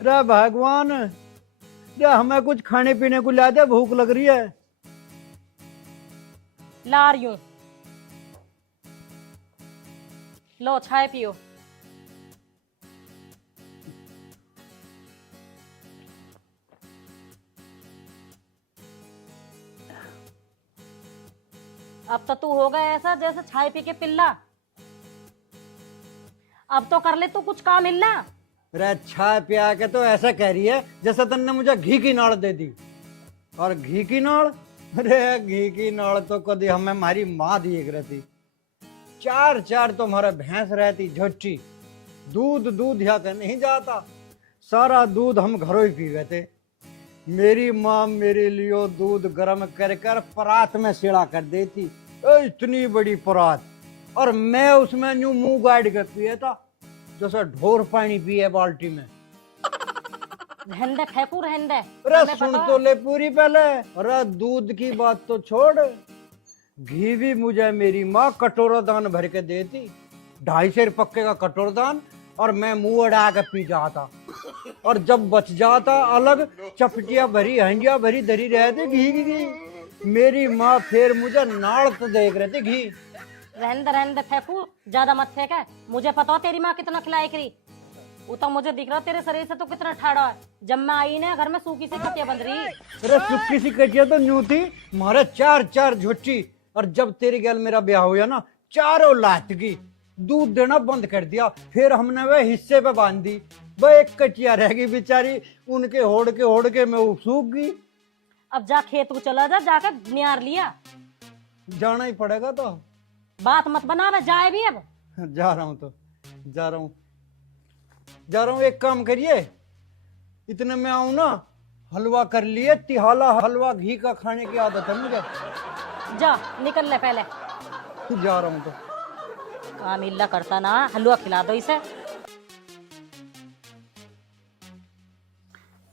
रे भगवान, रे हमें कुछ खाने पीने को ला दे, भूख लग रही है। ला रही हूं, लो चाय पियो। अब तो तू हो गया ऐसा जैसे चाय पी के पिल्ला। अब तो कर ले तू कुछ काम हिलना। रे चाय पिया के तो ऐसा कह रही है जैसे तुमने मुझे घी की नाड़ दे दी। और घी की नाड़, अरे घी की नाड़ तो कभी हमें हमारी माँ दी एक रहती। चार चार तो हमारा भैंस रहती झोटी। दूध दूध या के नहीं जाता, सारा दूध हम घरों ही पी गए थे। मेरी माँ मेरे लिए दूध गर्म कर कर परात में सिड़ा कर देती, इतनी बड़ी परात। और मैं उसमें यूं मुंह गाड़ के पिया था जैसे ढोर पानी पिए बाल्टी में। रहने दे फेंकू, रहने दे। अरे हमें सुन पता तो ले पूरी पहले। अरे दूध की बात तो छोड़, घी भी मुझे मेरी माँ कटोरा दान भर के देती। 250 पक्के का कटोरा दान, और मैं मुंह अड़ा के पी जाता। और जब बच जाता अलग चपटिया भरी हंडिया भरी धरी रहती घी की। मेरी माँ फिर मुझे नाड़ तो देख रहे थे घी। रहने दे फेंकू, ज्यादा मत फेंक है। मुझे पता हो तेरी माँ कितना खिलाई करी। वो तो मुझे दिख रहा तेरे शरीर से तो कितना ठाड़ा है। जब मैं आई ना घर में सूखी सी कटिया बंध रही। अरे सुक्की सी कटिया तो न्यू थी, मारे चार चार झुट्टी। और जब तेरे गैल मेरा ब्याह हुआ ना, चारों लात की दूध देना बंद कर दिया। फिर हमने वह हिस्से पे बांध दी, वह एक कटिया रह गई बेचारी। उनके होड़ के मैं सूख गई। अब जा खेत को चला जा, जाकर नियार लिया। जाना ही पड़ेगा तो। बात मत बना, मैं जाए भी अब। जा रहा हूँ तो जा रहा हूँ। एक काम करिए, इतने में आऊं ना, हलवा कर लिए। तिहाला हलवा घी का खाने की आदत है मुझे। जा निकल ले पहले। जा रहा हूँ तो। काम इल्ला करता ना, हलवा खिला दो इसे।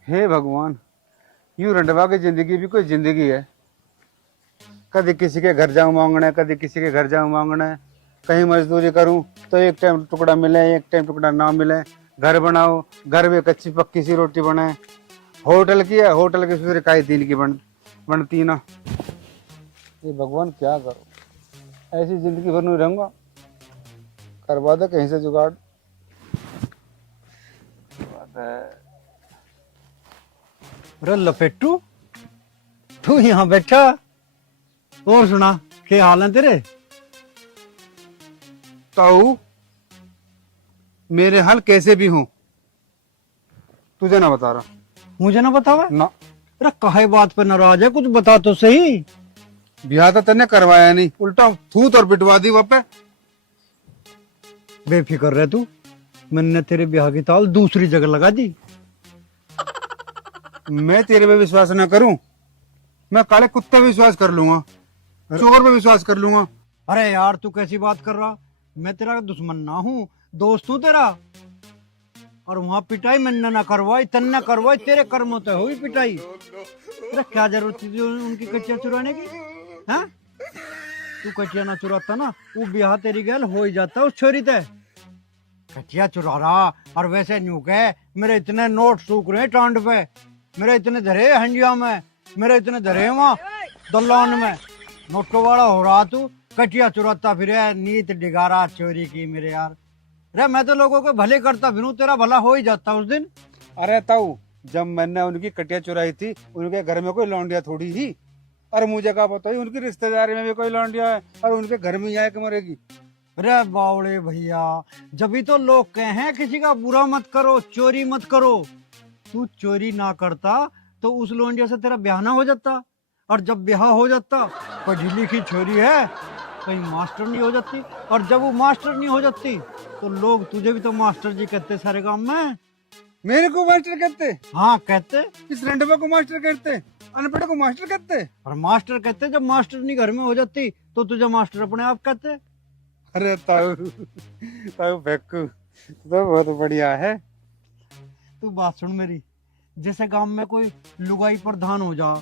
हे भगवान, यूं रंडवा की जिंदगी भी कोई जिंदगी है। कभी किसी के घर जाऊं मांगने, कभी किसी के घर जाऊं मांगने। कहीं मजदूरी करूं तो एक टाइम टुकड़ा मिले, एक टाइम टुकड़ा ना मिले। घर बनाओ, घर में कच्ची पक्की सी रोटी बनाए। होटल की है, होटल की फिर काई दिन की बनती ना। ये भगवान क्या करो, ऐसी जिंदगी भर नहीं रहूंगा। करवा दे कहीं से जुगाड़। अरे लपेटू, तू यहाँ बैठा। और सुना, क्या हाल है तेरे? ताऊ, मेरे हाल कैसे भी हूँ तुझे ना बता रहा। मुझे ना बतावा ना, अरे काहे बात पे नाराज है, कुछ बता तो सही। ब्याह तो तने करवाया नहीं, उल्टा थूत और पिटवा दी वहाँ पे। बेफिक्र रह तू, मैंने तेरे ब्याह की ताल दूसरी जगह लगा दी। मैं तेरे पे विश्वास ना करूं, मैं काले कुत्ते पे विश्वास कर लूंगा, चोर पे विश्वास कर लूंगा। अरे यार तू कैसी बात कर रहा? मैं तेरा दुश्मन ना हूँ, दोस्त हूँ तेरा। और वहाँ पिटाई मैंने ना करवाई, तन्ने करवाई, तेरे कर्मों तो हुई पिटाई। अरे क्या जरूरत थी उनकी कच्चियां चुराने की? हाँ, तू कच्चियां ना चुराता ना, वो ब्याह तेरी गैल हो ही जाता उस छोरी ते। कच्चियां चुरा रहा, और वैसे न्यू कह, मेरे इतने नोट सूख रहे टांड पे, मेरे इतने धरे हंडिया में, मेरे इतने धरे वहाँ दल्लान में। नोटो वाला हो रहा तू, कटिया चुराता फिर नीत डिगारा चोरी की मेरे यार। रे मैं तो लोगों को भले करता फिरूं, तेरा भला हो ही जाता उस दिन। अरे ताऊ, जब मैंने उनकी कटिया चुराई थी, उनके घर में कोई लौंडिया थोड़ी ही। और मुझे क्या पता ही उनकी रिश्तेदारी में भी कोई लौंडिया है और उनके घर में ही आके मरेगी। अरे बावड़े भैया, जब भी तो लोग कहे हैं किसी का बुरा मत करो, चोरी मत करो। तू चोरी ना करता तो उस लौंडिया से तेरा ब्याह ना हो जाता। और जब ब्याह हो जाता, पढ़ी लिखी छोरी है, कहीं मास्टर नहीं हो जाती। और जब वो मास्टर नहीं हो जाती तो लोग तुझे भी तो मास्टर जी कहते सारे काम में। मेरे को मास्टर कहते? हाँ कहते। इस रंडवा को मास्टर कहते, अनपढ़ को मास्टर कहते। और मास्टर कहते जब मास्टर नहीं घर में हो जाती तो तुझे मास्टर अपने आप कहते। अरे ताऊ, ताऊ फेंकू तो बहुत बढ़िया है। तू बात सुन मेरी, जैसे गांव में कोई लुगाई प्रधान हो जा,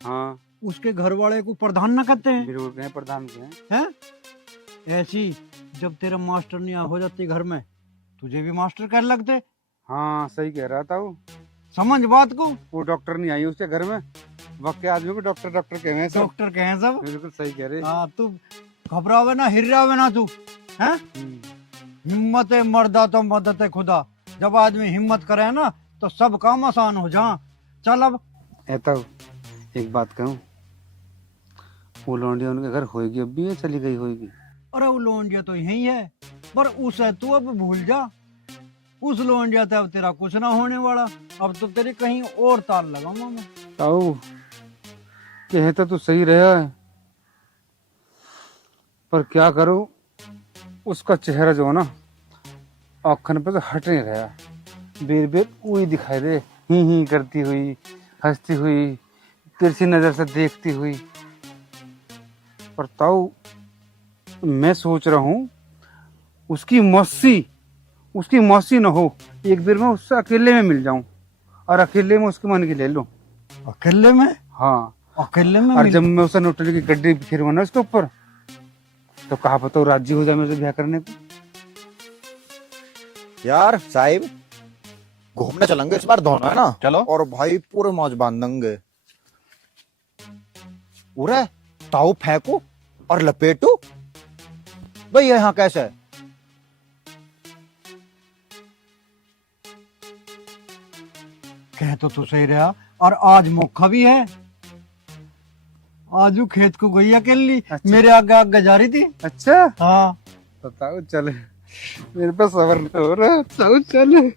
हाँ, उसके घर वाले को प्रधान ना कहते हैं, बिल्कुल कहें प्रधान के हैं। हैं? ऐसी जब तेरा मास्टर नहीं हो जाती घर में, तुझे भी मास्टर कहने लगते। हाँ सही कह रहा था वो। समझ बात को। वो डॉक्टर नहीं आई उसके घर में, वक्त के आदमी को डॉक्टर डॉक्टर कहे हैं सब। डॉक्टर कहे हैं सब। बिल्कुल सही कह रहे। हाँ तू घबरावे ना, हिर्रावे ना तू, हैं? हिम्मत है मर्दा तो मदद है खुदा। जब आदमी हिम्मत करे ना तो सब काम आसान हो जा। चल अब ऐसा एक बात कहूँ, वो लौंडिया उनके घर होएगी अब भी है, चली गई होएगी? अरे वो लोंडिया तो यही है, पर उसे तू अब भूल जा। उस लोंडिया से अब तेरा कुछ ना होने वाला। अब तो तेरी कहीं और ताल लगाऊंगा मैं। ताऊ कहता तो सही रहा है, पर क्या करूं, उसका चेहरा जो है ना आँखन पे तो हट नहीं रहा। बेर बेर वही दिखाई दे, ही करती हुई, हंसती हुई, तिरछी नजर से देखती हुई। पर ताऊ मैं सोच रहा हूँ उसकी मौसी न हो, एक बार मैं उससे अकेले में मिल जाऊं और अकेले में उसके मन की ले लूं। अकेले में? हाँ अकेले में और जब मैं उसे नोटरी की गड्डी फिरवा ना उसके ऊपर, तो कहा पता राजी हो जाए मेरे से ब्याह करने को। यार साहिब घूमने चलेंगे इस बार दोनों, है ना? चलो। और भाई पूरे मौज बांधेंगे। उरे ताऊ फेंकू और लपेटू भाई, ये यहाँ कैसे है? कह तो तू सही रहा, और आज मौका भी है। आज वो खेत को गई अकेली। अच्छा। मेरे आगे आगे जा रही थी। अच्छा हाँ बताओ, चले मेरे पास सबर नहीं हो रहा। ताऊ चल,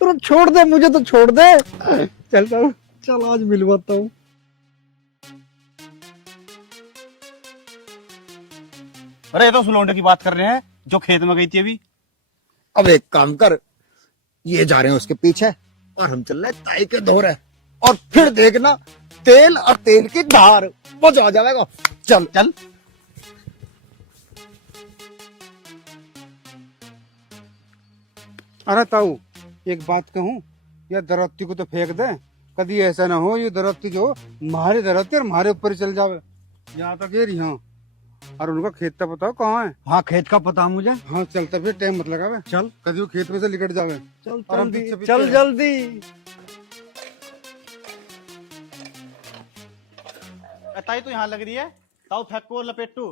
तो छोड़ दे मुझे, तो छोड़ दे। चलता हूँ। चल आज मिलवाता हूँ। अरे ये तो उस लौंडे की बात कर रहे हैं जो खेत में गई थी अभी। अब एक काम कर, ये जा रहे हैं उसके पीछे और हम चल रहे हैं ताई के धोरे, और फिर देखना तेल और तेल की धार, मजा आ जाएगा। चल चल। अरे ताऊ एक बात कहूँ, या दरख्ती को तो फेंक दे, कभी ऐसा ना हो ये दरख्ती जो मारे दरख्ती और मारे ऊपर ही चल जावे। यहाँ तक ये रही। हाँ और उनका खेत का बताओ कहाँ है? हाँ खेत का पता मुझे। हाँ चलता फिर टाइम मत लगावे, चल कभी वो खेत में से निकट जावे। चल और हम जल्दी, पीछे पीछे चल हैं। जल्दी। ताई तो यहाँ लग रही है, ताऊ फेंको लपेटू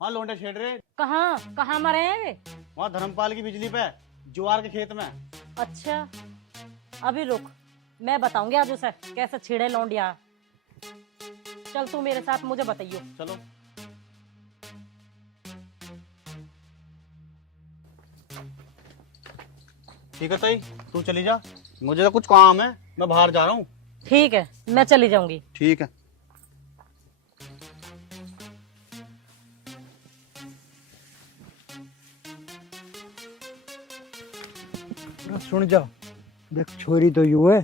वहाँ लौंडे छेड़ रहे, कहाँ कहाँ मरे हैं वे? वहाँ धर्मपाल की बिजली पे ज्वार के खेत में। अच्छा अभी रुक, मैं बताऊंगी आज उसे कैसे छिड़े लौंडिया। चल तू मेरे साथ, मुझे बताइयो। चलो। ठीक है ताई, तू चली जा, मुझे तो कुछ काम है, मैं बाहर जा रहा हूँ। ठीक है मैं चली जाऊंगी। ठीक है। अरे सुन जा, देख छोरी तो यू है,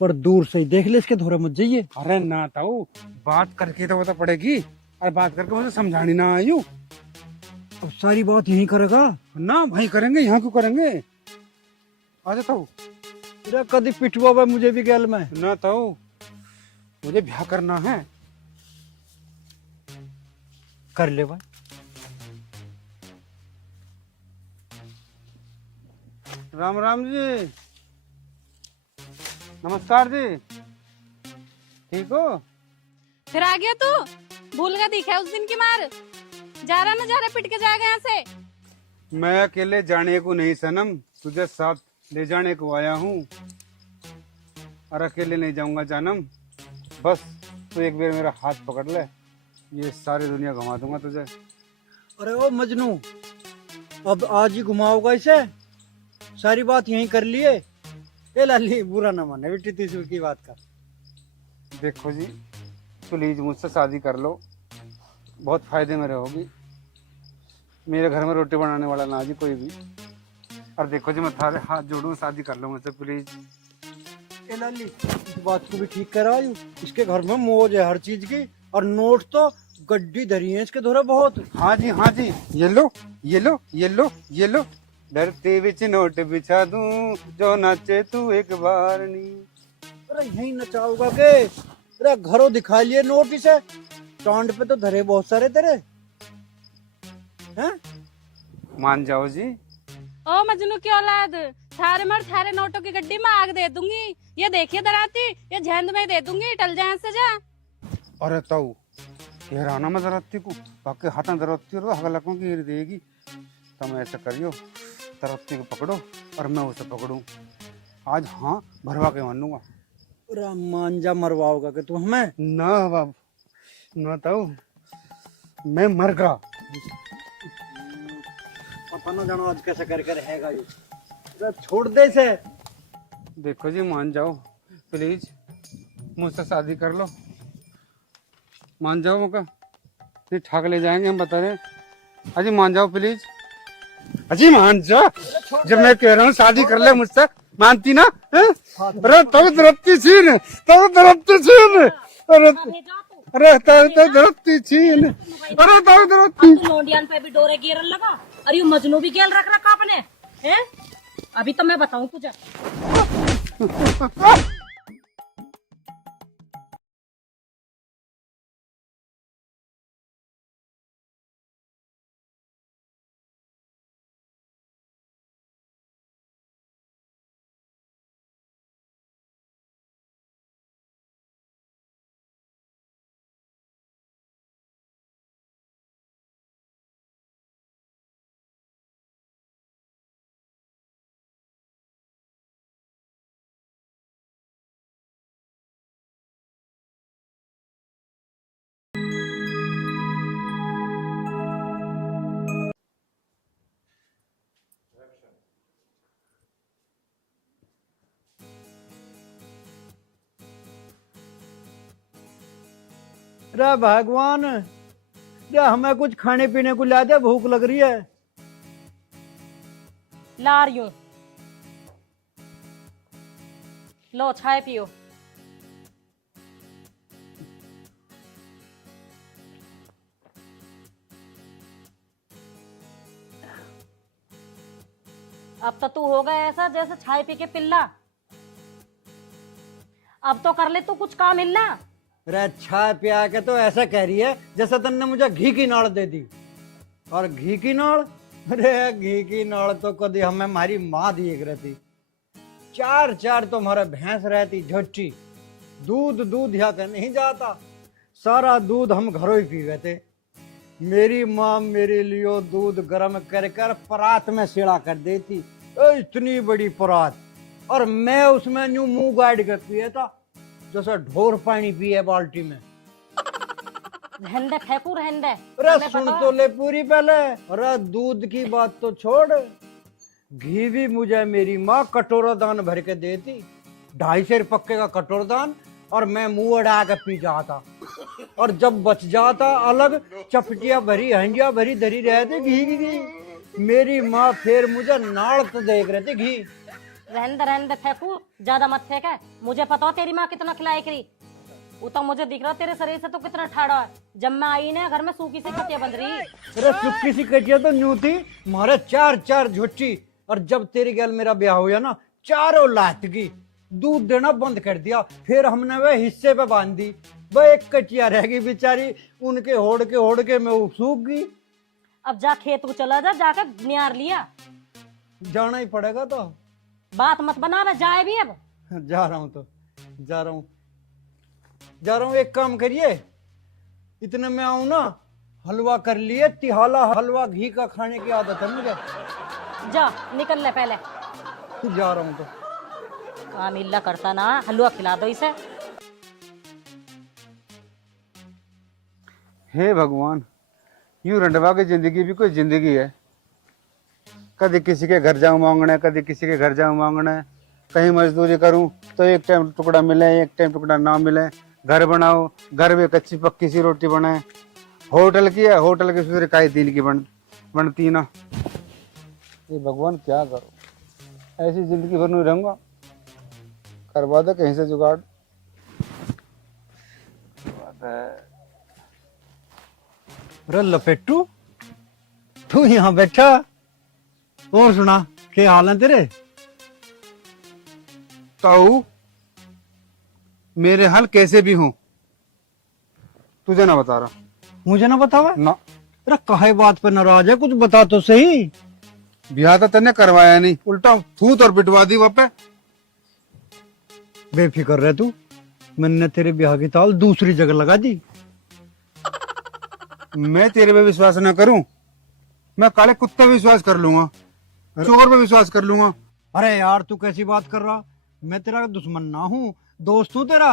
पर दूर से ही देख ले, इसके धोरे मत जाइए। अरे ना ताऊ, बात करके तो बता पड़ेगी, और बात करके मुझे समझानी ना आई हूँ। अब सारी बात यही करेगा ना भाई करेंगे, यहाँ क्यों करेंगे? आ जाता हूँ कदी पिटवा हुआ मुझे भी गैल में। ना ताऊ, मुझे ब्याह करना है। कर ले भाई। राम राम जी, नमस्कार जी, ठीक हो? फिर आ गया तू? भूल गया दिखा उस दिन की मार। जा रहा पिट के जाएगा यहाँ से। मैं अकेले जाने को नहीं सनम, तुझे साथ ले जाने को आया हूँ, और अकेले नहीं जाऊंगा जानम। बस तू एक बार मेरा हाथ पकड़ ले, ये सारी दुनिया घुमा दूंगा तुझे। अरे ओ मजनू, अब आज ही घुमाओगा इसे? सारी बात यहीं कर लिए। ए लाली बुरा ना माने बेटी, तीसरी की बात कर। देखो जी, प्लीज मुझसे शादी कर लो, बहुत फायदे में रहोगी। मेरे घर में रोटी बनाने वाला ना जी कोई भी। और देखो जी, मैं थारे हाथ जोड़ूं, शादी कर लो मुझसे प्लीज। ए लाली इस बात को भी ठीक करा यू, इसके घर में मौज है हर चीज की, और नोट तो गड्डी धरी है इसके धोरे बहुत। हाँ जी, ये लो ये लो ये लो ये लो, धरती बिच नोट बिछा दूं, जो नाचे तू एक बार नी। अरे यही नचाओगा के? अरे घरों दिखा लिए नोट इसे, टांड पे तो धरे बहुत सारे तेरे हैं। मान जाओ जी। ओ मजनू की औलाद, थारे मर थारे नोटों की गड्डी में आग दे दूंगी। ये देखिए दराती, ये झेंद में दे दूंगी, टल जाए से जा। अरे ताऊ ये राना में दरत्ती को बाकी हाथा दरत्ती रो हगलकों की देगी। तुम ऐसा करियो, दरत्ती को पकड़ो और मैं उसे पकड़ूं। आज हाँ भरवा के मानूंगा। अरे मांजा मरवाओगा कि तू हमें? ना बाबू ना ताऊ, मैं मर गया। पता ना जानो आज कैसे कर कर रहेगा ये। अरे छोड़ दे इसे। देखो जी मान जाओ प्लीज, मुझसे शादी कर लो, मान जाओ। मौका नहीं ठाक ले जाएंगे हम बता रहे। अजी मान जाओ प्लीज, अजी मान जाओ। जब मैं कह रहा हूँ शादी कर ले मुझसे, मानती ना? अरे तब दरत्ती छीन, तब दरत्ती छीन, अरे अरे तब दरत्ती छीन, अरे तब दरत्ती। तू लोंडियान पे भी डोरे गिरन लगा। अरे ये मजनू भी गेल रख रखा अपने हैं। अभी तो मैं बताऊं तुझे। अरे भगवान, अरे हमें कुछ खाने पीने को ला दे, भूख लग रही है। ला रही हूं, लो चाय पियो। अब तो तू हो गया ऐसा जैसे चाय पी के पिल्ला। अब तो कर ले तू कुछ काम हिलना। अरे चाय पिया के तो ऐसा कह रही है जैसे तुमने मुझे घी की नाड़ दे दी। और घी की नाड़? अरे घी की नाड़ तो कभी हमें हमारी माँ दिए रहती। चार चार तो हमारा भैंस रहती झोटी। दूध दूध यहाँ का नहीं जाता, सारा दूध हम घरों ही पी गए थे। मेरी माँ मेरे लिए दूध गर्म कर कर परात में सिड़ा कर देती, इतनी बड़ी परात, और मैं उसमें यूं मुंह गाड़ के पिया था जैसे ढोर पानी पिए बाल्टी में। रहने फेंकू रहने। अरे सुन तो ले पूरी पहले। अरे दूध की बात तो छोड़, घी भी मुझे मेरी माँ कटोरा दान भर के देती, 250 रुपये का कटोरा दान, और मैं मुंह अड़ा के पी जाता। और जब बच जाता अलग चपटिया भरी हंडिया भरी धरी रहती घी की। मेरी माँ फिर मुझे नाड़ तो देख रहे थे घी। रहने दे फेंकू, ज्यादा मत फेंक है। मुझे पता हो तेरी माँ कितना खिलाए करी। वो तो मुझे दिख रहा तेरे शरीर से तो कितना ठाड़ा है। जब मैं आई ना घर में सूखी सी कटिया बंध रही। अरे चुपकी सी कटिया तो न्यू थी, मारे 4 झुट्टी। और जब तेरे गैल मेरा ब्याह हुआ ना, चारों लात की दूध देना बंद कर दिया। फिर हमने वह हिस्से पे बांध दी, वह एक कटिया रह गई बेचारी, उनके होड़ के मैं सूख गई। अब जा खेत को चला जा, जाकर नियार लिया। जाना ही पड़ेगा तो। बात मत बना, मैं जाए भी अब। जा रहा हूँ तो जा रहा हूँ। एक काम करिए, इतने में आऊं ना, हलवा कर लिए। तिहाला हलवा घी का खाने की आदत है मुझे। जा निकल ले पहले। जा रहा हूँ तो। काम इल्ला करता ना, हलवा खिला दो इसे। हे भगवान, यूं रंडवा की जिंदगी भी कोई जिंदगी है। कभी किसी के घर जाऊं मांगने, कभी किसी के घर जाऊं मांगने। कहीं मजदूरी करूं तो एक टाइम टुकड़ा मिले, एक टाइम टुकड़ा ना मिले। घर बनाओ, घर में कच्ची पक्की सी रोटी बनाए। होटल की है, होटल की फिर काई दिन की बनती ना। ये भगवान क्या करो, ऐसी जिंदगी भर नहीं रहूंगा। करवा दो कहीं से जुगाड़। अरे लपेटू, तू यहाँ बैठा? और सुना, क्या हाल है तेरे? ताऊ मेरे हाल कैसे भी हूँ, तुझे ना बता रहा। मुझे ना बतावा ना। अरे काहे बात पे नाराज है, कुछ बता तो सही। ब्याह तो तने करवाया नहीं, उल्टा थूत और पिटवा दी वहाँ पे। बेफिक्र रह तू, मैंने तेरे ब्याह की ताल दूसरी जगह लगा दी। मैं तेरे पे विश्वास न करूं, मैं काले कुत्ते पे विश्वास कर लूंगा, चोर पे विश्वास कर लूंगा। अरे यार तू कैसी बात कर रहा, मैं तेरा दुश्मन ना हूँ, दोस्त हूँ तेरा।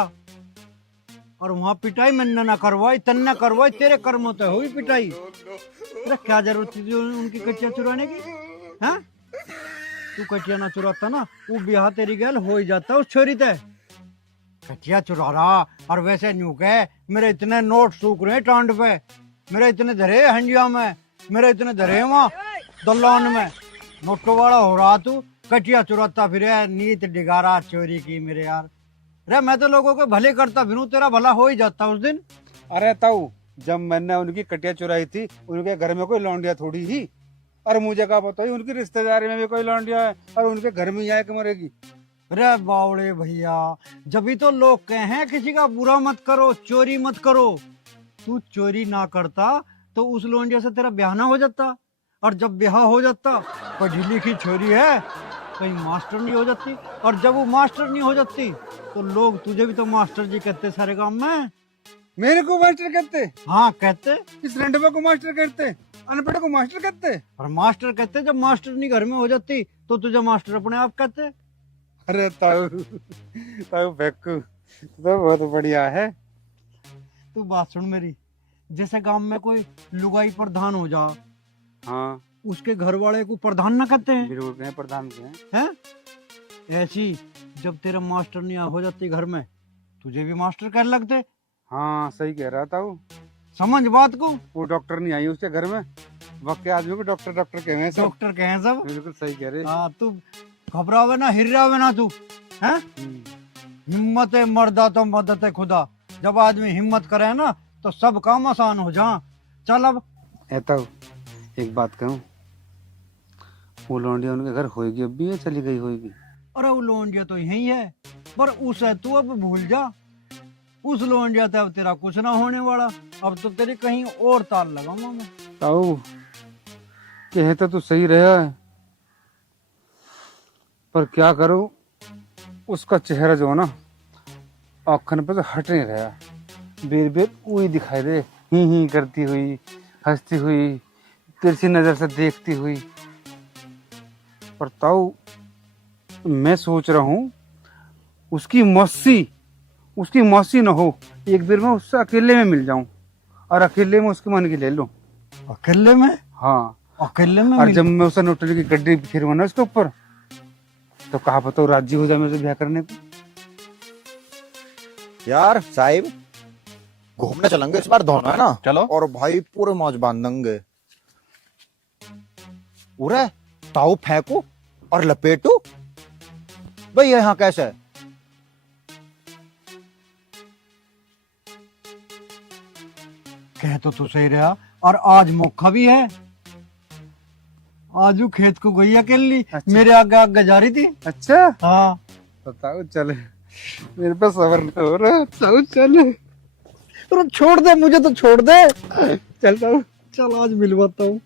और वहां पिटाई मैंने ना करवाई, तन्ने करवाई, तेरे कर्मों तो हुई पिटाई। अरे क्या जरूरत थी उनकी कच्चियां चुराने की? हैं? तू कच्चियां ना चुराता ना, वो ब्याह तेरी गैल हो ही जाता उस छोरी ते। कच्चियां चुरा रहा, और वैसे न्यू कह मेरे इतने नोट सूख रहे हैं टांड पे, मेरे इतने धरे हंजिया में, मेरे इतने धरे वहां दल्लान में, नोटो वाला हो रहा तू, कटिया चुराता फिर नीत डिगारा चोरी की मेरे यार। रे मैं तो लोगों को भले करता फिर तेरा भला हो ही जाता उस दिन। अरे ताऊ, जब मैंने उनकी कटिया चुराई थी, उनके घर में कोई लौंडिया थोड़ी ही, और मुझे क्या पता ही उनकी रिश्तेदारी में भी कोई लौंडिया है और उनके घर में ही आके मरेगी। अरे बावड़े भैया, जब भी तो लोग कहे हैं किसी का बुरा मत करो, चोरी मत करो। तू चोरी ना करता तो उस लौंडिया से तेरा ब्याह ना हो जाता, और जब ब्याह हो जाता पढ़ी लिखी छोरी है, कहीं मास्टर नहीं हो जाती, और जब वो मास्टर नहीं हो जाती तो लोग तुझे भी तो मास्टर जी कहते सारे काम में। मेरे को मास्टर कहते? हाँ कहते। इस रंडवा को मास्टर कहते, अनपढ़ को मास्टर कहते। और मास्टर कहते जब मास्टर नहीं घर में हो जाती तो तुझे मास्टर अपने आप कहते। अरे ताऊ, ताऊ फेंकू तो बहुत बढ़िया है। तू बात सुन मेरी, जैसे गांव में कोई लुगाई प्रधान हो जा, हाँ उसके घर वाले को प्रधान ना कहते हैं, बिल्कुल कहें प्रधान के हैं। हैं? ऐसी जब तेरा मास्टर नहीं हो जाती घर में, तुझे भी मास्टर कहने लगते। हाँ सही कह रहा था वो। समझ बात को। वो डॉक्टर नहीं आई उसके घर में, वक्त के आदमी को डॉक्टर डॉक्टर कहे हैं सब। डॉक्टर कहे सब। बिल्कुल सही कह रहे। हाँ तू घबरावे ना, हिर्रावे ना तू, हैं? हिम्मत है मर्दा तो मदद है खुदा। जब आदमी हिम्मत करे ना तो सब काम आसान हो जा। चल अब ताऊ एक बात कहूँ, वो लौंडिया उनके घर होएगी अब भी या चली गई होएगी? अरे वो लोंडिया तो यही है, पर उसे तू अब भूल जा। उस लोंडिया तो अब तेरा कुछ ना होने वाला, अब तो तेरी कहीं और ताल लगाऊंगा मैं। ताऊ कहता तो सही रहा है, पर क्या करूं, उसका चेहरा जो है ना आँखन पे तो हट नहीं रहा, बेर बेर वही दिखाई दे, ही करती हुई, हंसती हुई, तिरछी नजर से देखती हुई। पर ताऊ मैं सोच रहा हूँ उसकी मौसी न हो, एक बार मैं उससे अकेले में मिल जाऊं और अकेले में उसके मन की ले लूं। अकेले में? हाँ अकेले में। और जब मैं उसे नोटरी की गड्डी फिरवा ना उसके ऊपर, तो कहा पता राजी हो जाए मेरे से ब्याह करने को। यार साहिब, घूमने चलेंगे इस बार दोनों, है ना? चलो। और भाई पूरे मौज बांधेंगे। उरे ताऊ फेंकू और लपेटू, भाई यहाँ कैसे? कह तो तू सही रहा, और आज मौका भी है। आज वो खेत को गई अकेली, अच्छा। मेरे आगे आगे जा रही थी। अच्छा हाँ बताओ, चले मेरे पास सबर नहीं हो रहा। ताऊ चल, तो छोड़ दे मुझे, तो छोड़ दे। चलता हूँ। चल आज मिलवाता हूँ।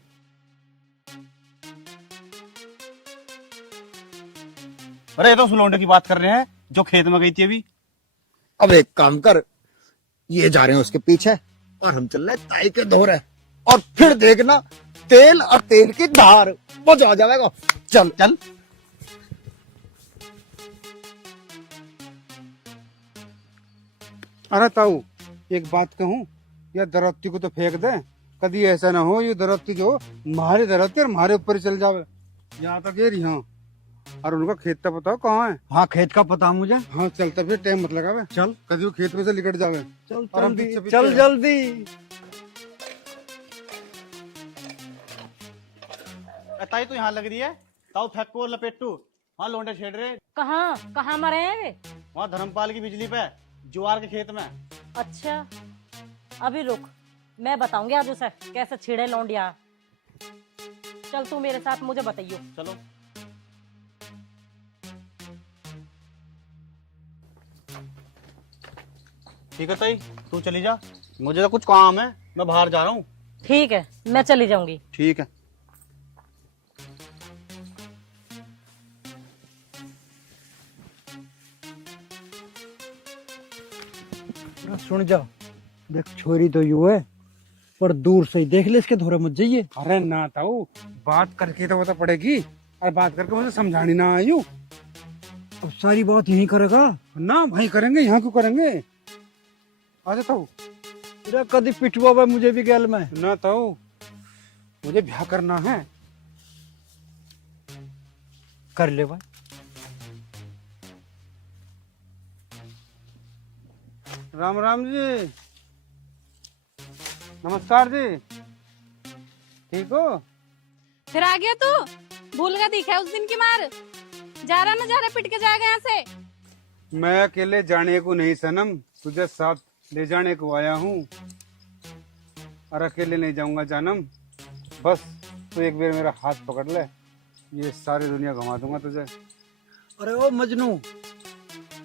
अरे ये तो उस लौंडे की बात कर रहे हैं जो खेत में गई थी अभी। अब एक काम कर, ये जा रहे हैं उसके पीछे और हम चल रहे हैं ताई के धोरे, और फिर देखना तेल और तेल की धार, मजा आ जाएगा। चल चल। अरे ताऊ एक बात कहूँ, या दरख्ती को तो फेंक दे, कभी ऐसा ना हो ये दरख्ती जो मारे दरख्ती और मारे ऊपर ही चल जावे। यहाँ तक ये रही। हाँ, और उनका खेत तो बताओ कहाँ है? हाँ खेत का पता मुझे। हाँ चलता फिर टाइम मत लगावे, चल कभी वो खेत में से निकट जावे। चल और हम जल्दी, पीछे पीछे चल हैं। जल्दी। ताई तो यहाँ लग रही है, ताऊ फेंको लपेटू, हाँ लौंडे छेड़ रहे। कहाँ कहाँ मरे हैं वे? वहाँ धर्मपाल की बिजली पे, ज्वार के खेत में। अच्छा अभी रुक, मैं बताऊंगी आज उसे कैसे छिड़े लौंडिया। चल तू मेरे साथ, मुझे बताइयो। चलो। ठीक है ताई, तू चली जा, मुझे तो कुछ काम है, मैं बाहर जा रहा हूँ। ठीक है, मैं चली जाऊंगी। ठीक है। अरे सुन जा, देख छोरी तो यू है, पर दूर से ही देख ले, इसके धोरे मत जाइए। अरे ना ताऊ, बात करके तो बता पड़ेगी, और बात करके मुझे समझानी ना आयु। अब सारी बात यही करेगा ना भाई, करेंगे, यहाँ क्यों करेंगे, आ जा ताऊ। तेरा कदी पिटवा भाई मुझे भी गैल में। ना ताऊ, मुझे ब्याह करना है। कर ले भाई। राम राम जी, नमस्कार जी, ठीक हो? फिर आ गया तू, भूल का दिखा उस दिन की मार। जा रहा पिट के जाएगा यहाँ से। मैं अकेले जाने को नहीं सनम, तुझे साथ ले जाने को आया हूँ, और अकेले नहीं जाऊंगा जानम। बस तू एक बार मेरा हाथ पकड़ ले, ये सारी दुनिया घुमा दूंगा तुझे। अरे ओ मजनू,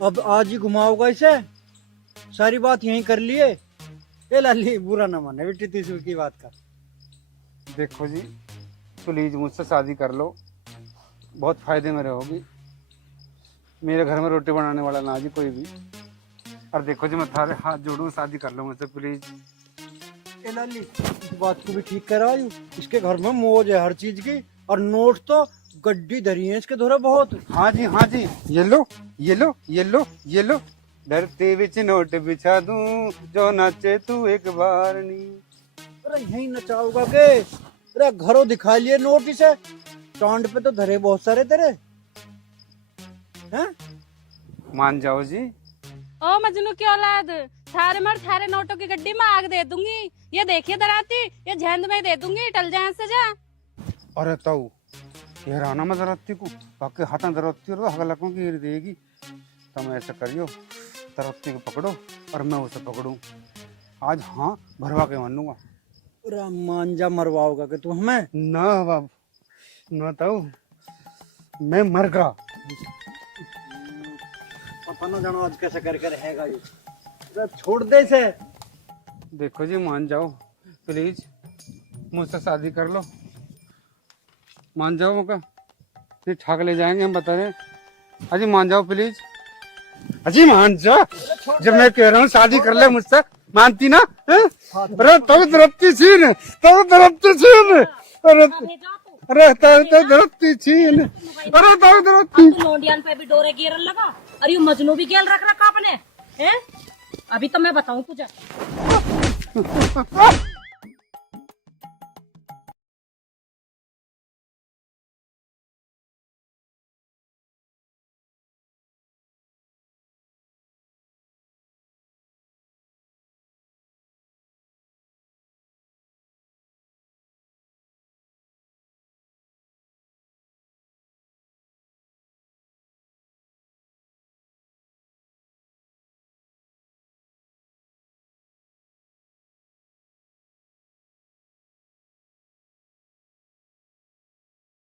अब आज ही घुमाओगा इसे? सारी बात यहीं कर लिए। ए लाली, बुरा ना माने बेटी, तीसरी की बात कर। देखो जी, प्लीज मुझसे शादी कर लो, बहुत फायदे में रहोगी। मेरे घर में रोटी बनाने वाला ना जी कोई भी। और देखो जी, मैं थारे हाथ जोड़ूं, शादी कर लो मुझसे प्लीज। ए लाली, इस बात को भी ठीक करा यू, इसके घर में मौज है हर चीज की, और नोट तो गड्डी धरी है इसके धोरे बहुत। हाँ जी, हाँ जी, ये लो, ये लो, ये लो, ये लो। धरती बिच नोट बिछा दूं, जो नाचे तू एक बार नी। अरे यही नचाओगा के? अरे घरों दिखा लिए नोट इसे, टांड पे तो धरे बहुत सारे तेरे हैं। मान जाओ जी। ओ मजनू की औलाद, थारे मर थारे नोटों की गड्डी में आग दे दूंगी। ये देखिए दराती, ये झेंद में दे दूंगी, टल जाए से जा। अरे ताऊ, ये राना में दरत्ती को बाकी हाथा दरत्ती और हगलकों की देगी। तुम ऐसा करियो, दरत्ती को पकड़ो और मैं उसे पकड़ूं। आज हाँ भरवा के मानूंगा। अरे मांजा मरवाओगा कि तू हमें? ना बाबू, ना ताऊ, मैं मर गया। पता ना जानो आज कैसे करके रहेगा ये। अरे छोड़ दे इसे। देखो जी, मान जाओ प्लीज, मुझसे शादी कर लो, मान जाओ। मौका नहीं, ठाक ले जाएंगे हम, बता रहे। अजी मान जाओ प्लीज, अजी मान जा। जब मैं कह रहा हूँ शादी कर ले मुझसे, मानती ना? अरे तब दरत्ती छीन, तब दरत्ती छीन, अरे अरे तब दरत्ती छीन, अरे तब दरत्ती। तू लोंडियान पे भी डोरे गिरन लगा, अरे यू मजनू भी गेल रख रखा अपने हैं। अभी तो मैं बताऊं तुझे।